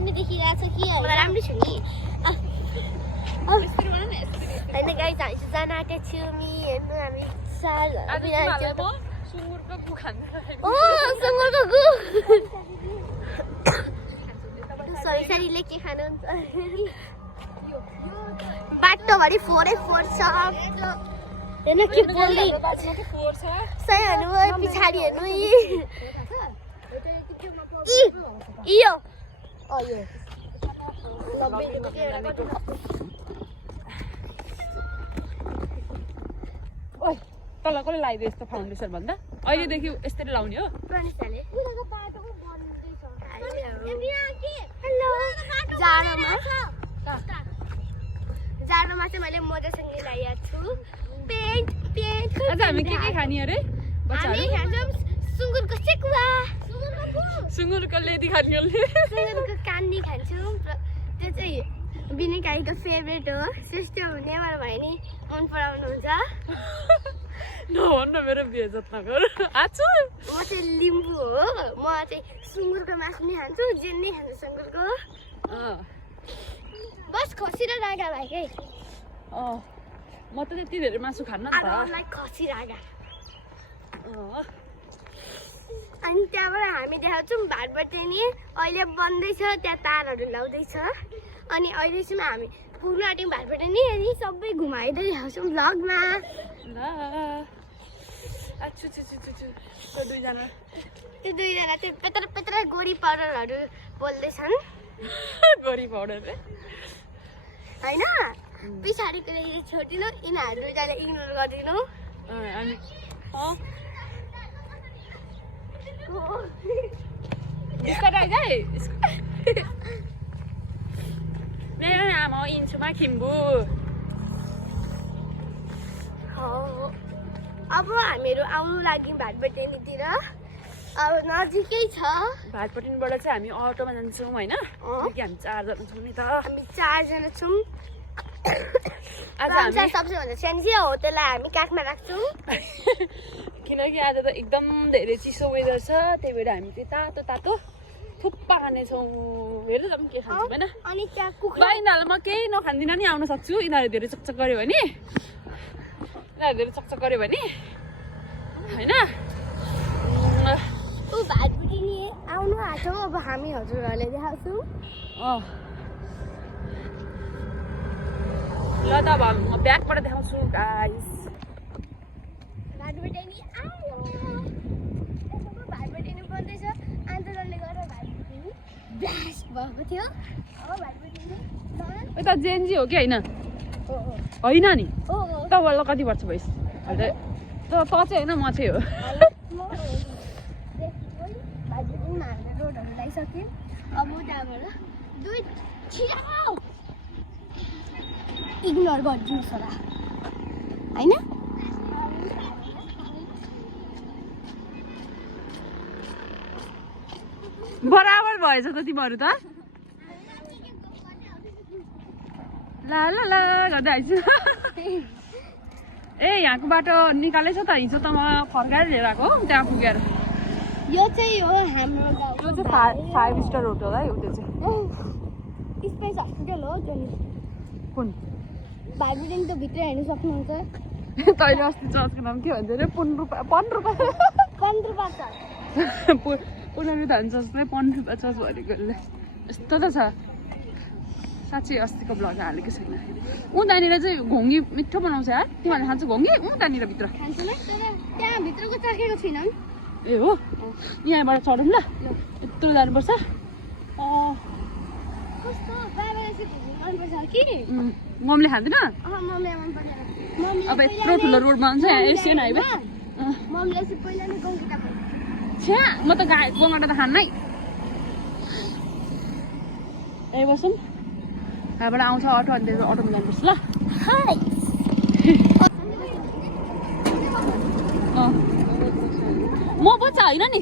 दामी देखिरहेको छ कि मलाई राम्रै छु नि होइन गाई जान आँटेको छु नि हेर्नु हामी सुँगुरको गु खान्छ सुँगुरको गु सरीले के खानुहुन्छ बाटोभरि फोरै फोहोर छ हेर्नु के बोल्दै सही हेर्नु पछाडि हेर्नु यो तल कसले लगाइदियो यस्तो फाउन्डेसन भन्दा अहिलेदेखि यसरी लाउने हो जाडोमा चाहिँ मैले मजासँग ल्याएको छु पेन्ट आज हामी के खाने अरे हामी खान्छौँ सुँगुरको सेकुवा सुँगुरको लेदी खाने सुँगुरको कान्डी खान्छौँ त्यो चाहिँ बिनिकाईको फेभरेट हो सिस्टर हुने भएर भयो नि मन पराउनुहुन्छ नभन्न मेरो बेइज्जत नगर आछु म चाहिँ लिम्बू हो म चाहिँ सुँगुरको मासु नै खान्छु जेन नै खान्छु सुँगुरको बस खसी र रागा भाइ म त त्यति धेरै मासु खान्न नि त खसी रागा अनि त्यहाँबाट हामी देखाउँछौँ भातबटेनी अहिले बन्दैछ त्यहाँ तारहरू लाउँदैछ अनि अहिलेसम्म हामी पुग्न आँट्यौँ भातबटेनी अनि सबै घुमाइदिँदै देखाउँछौँ भ्लगमा त्यो दुईजना त्यो पेत्र गोरी पाउडरहरू बोल्दैछन् गोरी पाउडर होइन पछाडिको छोडिदिनु यिनीहरू दुईजनाले इग्नोर गरिदिनु अनि मेरो नाम हो इन्सुमा खिम्बु अब हामीहरू आउनु लाग्यौँ भातबटेनीतिर अब नजिकै छ भातबटेनीबाट चाहिँ हामी अटोमा जान्छौँ होइन हामी 4 जना छौँ नि त हामी 4 जना छौँ आज हामी सबैभन्दा सानो चाहिँ हो त्यसलाई हामी काखमा राख्छौँ किनकि आज त एकदम धेरै चिसो वेदर छ त्यही भएर हामी चाहिँ तातो तातो थुक्पा खानेछौँ हेर्नु त के खान्छौँ होइन अनि त्यहाँ कुखुरा यिनीहरूलाई म केही नखान्दिनँ नि आउन सक्छु यिनीहरू धेरै चकचक गऱ्यो भने होइन भातबटेनी आउनु आएको अब हामी हजुरहरूले देखाउँछौँ ल त अब म ब्यागबाट देखाउँछु गाइस भातबटेनी आयो भातबटेनी बन्दैछ आन्दोलनले गर्दा भातबटेनी ब्लास्ट भएको थियो अब भातबटेनी यता जेएनजी हो कि होइन होइन नि तपाईँलाई कति वर्ष भइस त चाहिँ होइन म चाहिँ हो भातबटेनीमा हामीले रोडहरू लगाइसक्यौँ अब त्यहाँबाट दुई छिराउ इग्नोर गरिदिनुहोस् होला होइन बराबर भएछ त तिमीहरू त ल गर्दै आइछु ए यहाँको बाटो निकालेछ त हिजो त म फर्काएर लिएर आएको हो त्यहाँ पुगेर यो चाहिँ हो हाम्रो यो चाहिँ 5 स्टार होटल है हो त्यो चाहिँ स्पेस हस्पिटल हो त्यो कुन भातबटेनी त भित्र हेर्नु सक्नुहुन्छ तैँले अस्ति चर्चको नाम के भन्छ अरे 15 रुपियाँ पुनरु धान चर्चलाई 15 रुपियाँ चर्च भनेकोले यस्तो त छ साँच्चै अस्तिको ब्लग हालेको छैन उतानिर चाहिँ घोङ्गी मिठो बनाउँछ यार तिमीहरूले खान्छ घोङ्गी उतानिर भित्र खान्छु ल तर त्यहाँ भित्रको चर्केको छैन ए हो यहाँबाट चढौँ ल यत्रो जानुपर्छ कस्तो बाबाले चाहिँ मनपर्छ कि मम्मीले खाँदैन मम्मीलाई मन पर्दैन अब यत्रो ठुलो रोडमा हुन्छ यहाँ एसियन हाइवे मम्मीले चाहिँ पहिला नै गङ्गिटा छ्या म त गङ्गाटा त खान्नै ए बसौँ यहाँबाट आउँछ अटो अनि त्यो अटोमा जानुपर्छ ल म पो छ होइन नि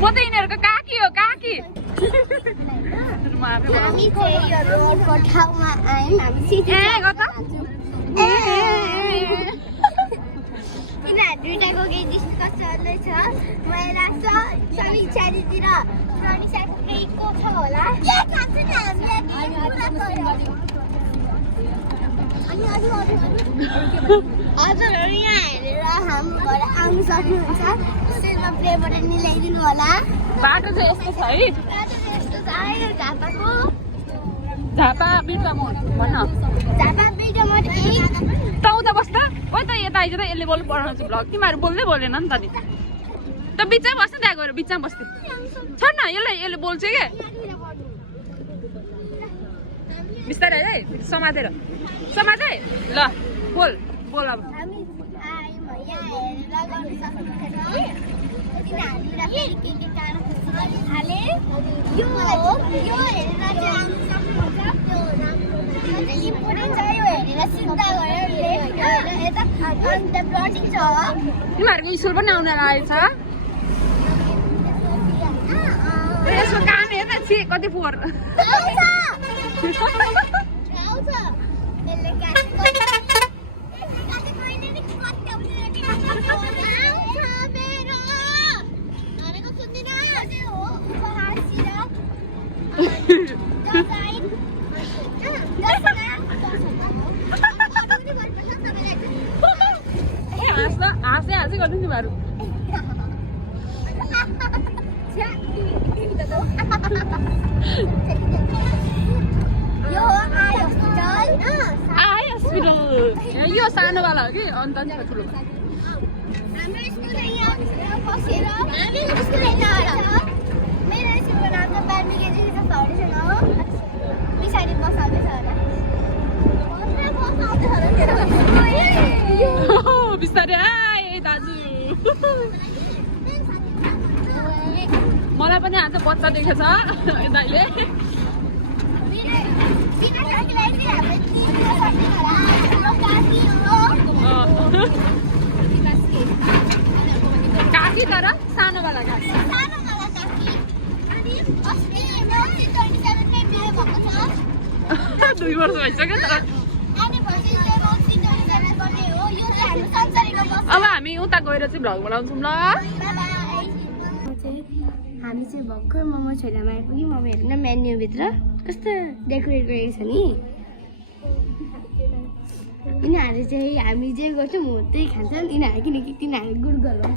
म त यिनीहरूको काकी हो काकी हामी चाहिँ यो रोडको ठाउँमा आयौँ हामी यिनीहरू दुइटाको केही डिस्कस चल्दैछ मलाई लाग्छ समीक्षा दिदी र प्रनिसा केही को छ होला हजुरहरू यहाँ हेरेर हाम्रो घर आउनु सक्नुहुन्छ सेलमा प्लेबाट मिलाइदिनु होला बाटो चाहिँ यस्तो छ है यस्तो छ यो झापाको झापा बिर्ता मोड भन्न झापा बिर्ता मोड त उता बस्दा ओ त यता आइज त यसले बोल्नु पढाउँछ भ्लग तिमीहरू बोल्दै बोलेन नि त नि त बिचमा बस्नु त्यहाँ गएर बिचमा बस्दै छ न यसले बोल्छ क्या बिस्तारै है समातेर समाते ल बोल बोल अब हामी यहाँ हेरेर गर्नु सक्नुहुन्छ तिनीहरूले फेरि के कारण हाले यो हेरेर चाहिँ आउनु सक्नुहुन्छ त्यो राम्रो इम्पोर्टेन्ट छ यो हेरेर सिधा गरेर यता अन्त प्लटिङ छ तिमीहरूको स्कुल पनि आउन लागेको छ यसको काम हेर न छि कति फोहोर हाँस्दै हाँस्दै गर्नु तिमीहरू आई हस्पिटल यो सानोवाला हो कि अन्त ठुलो हाम्रो स्कुल यहाँ बसेर मेरो स्कुलको नाम चाहिँ बाल्मिकी एजुकेसन फाउन्डेसन हो पछाडि बसाउँदैछ होला बिस्तारै आए दाजु मलाई पनि आज बच्चा देखेछ दाइले काकी तर सानोवाला काकी 2 वर्ष भइसक्यो तर अब हामी उता गएर चाहिँ भ्लग बनाउँछौँ ल हामी चाहिँ भर्खर मोमो छोइलामा आइपुग्यौँ मोमो हेर्नु न मेन्युभित्र कस्तो डेकोरेट गरेको छ नि यिनीहरू चाहिँ हामी जे गर्छौँ हो त्यही खान्छन् यिनीहरू किनकि तिनीहरू गुडगल हो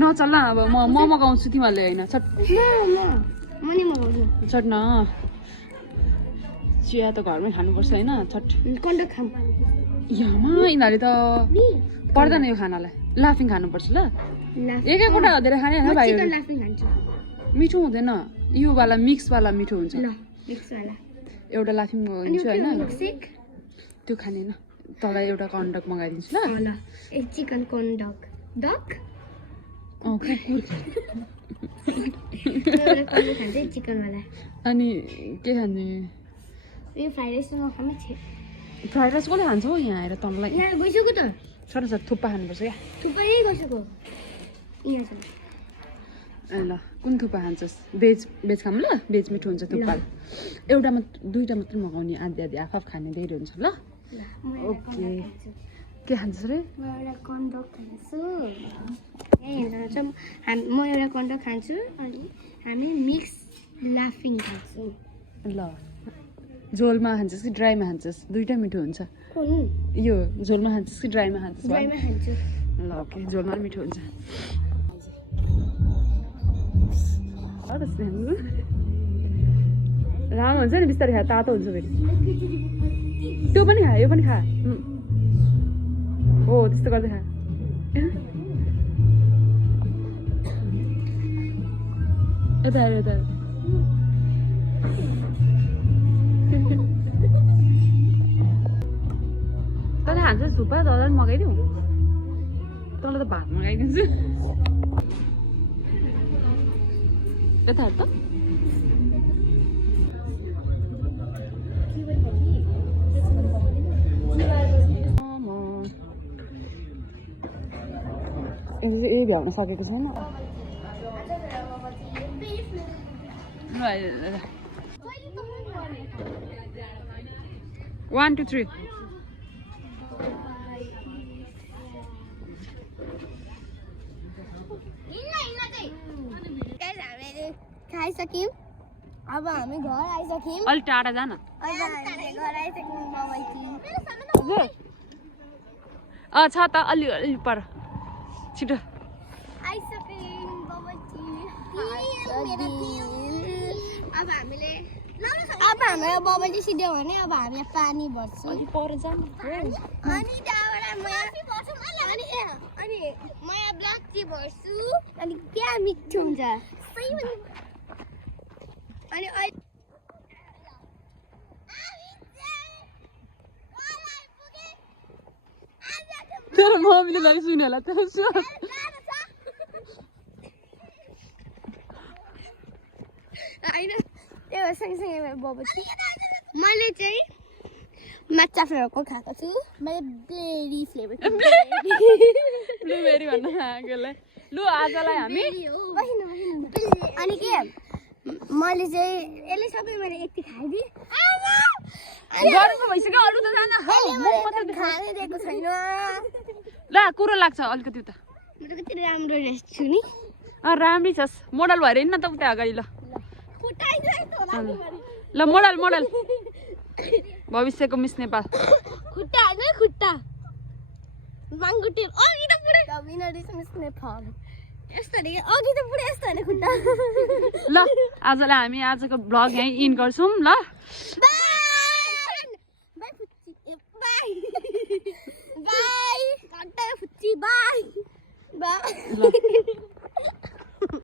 नचल न अब म मगाउँछु तिमीहरूले होइन छट म नि मगाउँछु छट न चिया त घरमै खानुपर्छ होइन छट कन्डक खाम यामा यिनीहरूले त पर्दैन यो खानालाई लाफिङ खानुपर्छ ल एक एकवटा हँदेर खाने होइन भाइ मिठो हुँदैन योवाला मिक्सवाला मिठो हुन्छ एउटा लाफिङ मगाइदिन्छु होइन त्यो खानेन तँलाई एउटा कन्डक मगाइदिन्छु ल चिकन कन्डक डक कुकुर चिकनवाला अनि के खाने यो फ्राइड राइस नखामै थियो फ्राइड राइस कसले खान्छ हौ यहाँ आएर तँलाई यहाँ गइसक्यो त छोरा छोरा थुक्पा खानुपर्छ क्या थुक्पा यही गइसक्यो यहाँ छ ल कुन थुक्पा खान्छस् भेज खाऊँ ल भेज मिठो हुन्छ थुक्पा एउटा दुईवटा मात्रै मगाउने आधी हाफ खाने धेरै हुन्छ ल ओके के खान्छस् रे म एउटा कन्डक खान्छु म एउटा कन्डक खान्छु अनि हामी मिक्स लाफिङ खान्छौँ ल झोलमा खान्छस् कि ड्राईमा खान्छस् दुईवटा मिठो हुन्छ कुन यो झोलमा खान्छस् कि ड्राईमा खान्छस् ड्राईमा खान्छु ल ओके झोलमा मिठो हुन्छ राम्रो हुन्छ नि बिस्तारै खा तातो हुन्छ फेरि त्यो पनि खा यो पनि खा हो त्यस्तो गर्दै खा यता यता तँले खान्छ थुक्पा तँलाई पनि मगाइदिउँ तँलाई त भात मगाइदिन्छु यता हेर त ए भ्याउन सकेको छैन 1 2 3 खाइसक्यौँ अब हामी घर आइसक्यौँ। अलिक टाढा जा न। घर आइसक्यौँ बाबाजी। छ त अलि अलि पर छिटो। आइसक्यौँ बाबाजी। अब हाम्रो बाबाजी सिध्यो भने अब हामी पानी भर्छु। अलि पर जा न। अनि त्यहाँबाट अनि म यहाँ ब्ल्याक टी भर्छु। अनि क्या मिठो हुन्छ। अनि तेरो मम्मीले लागि सुन्यो होला तेरो स्वर। होइन त्यो सँगसँगै बाबाजी मैले चाहिँ माचा फ्लेभरको खाएको छु। मैले बेरी फ्लेभर ब्लुबेरी भन्न आगोलाई। लु आजलाई हामी अनि के मैले चाहिँ यसले सबै मैले यति खाइदिएँ। गर्नु भइसक्यो अरू त जान। खानै दिएको छैन। ल कुरो लाग्छ अलिकति उता। म त कति राम्रो रहेछु नि। राम्रै छस्। मोडल भएर हिँड्न त उता अगाडि ल। ल मोडल मोडल भविष्यको मिस नेपाल। खुट्टा होइन खुट्टा माङ्गुटे अघि त पुरै मिस नेपाल यस्तो अरे अघि त पुरै यस्तो अरे खुट्टा। ल आजलाई हामी आजको भ्लग यहीँ इन गर्छौँ ल। By by by by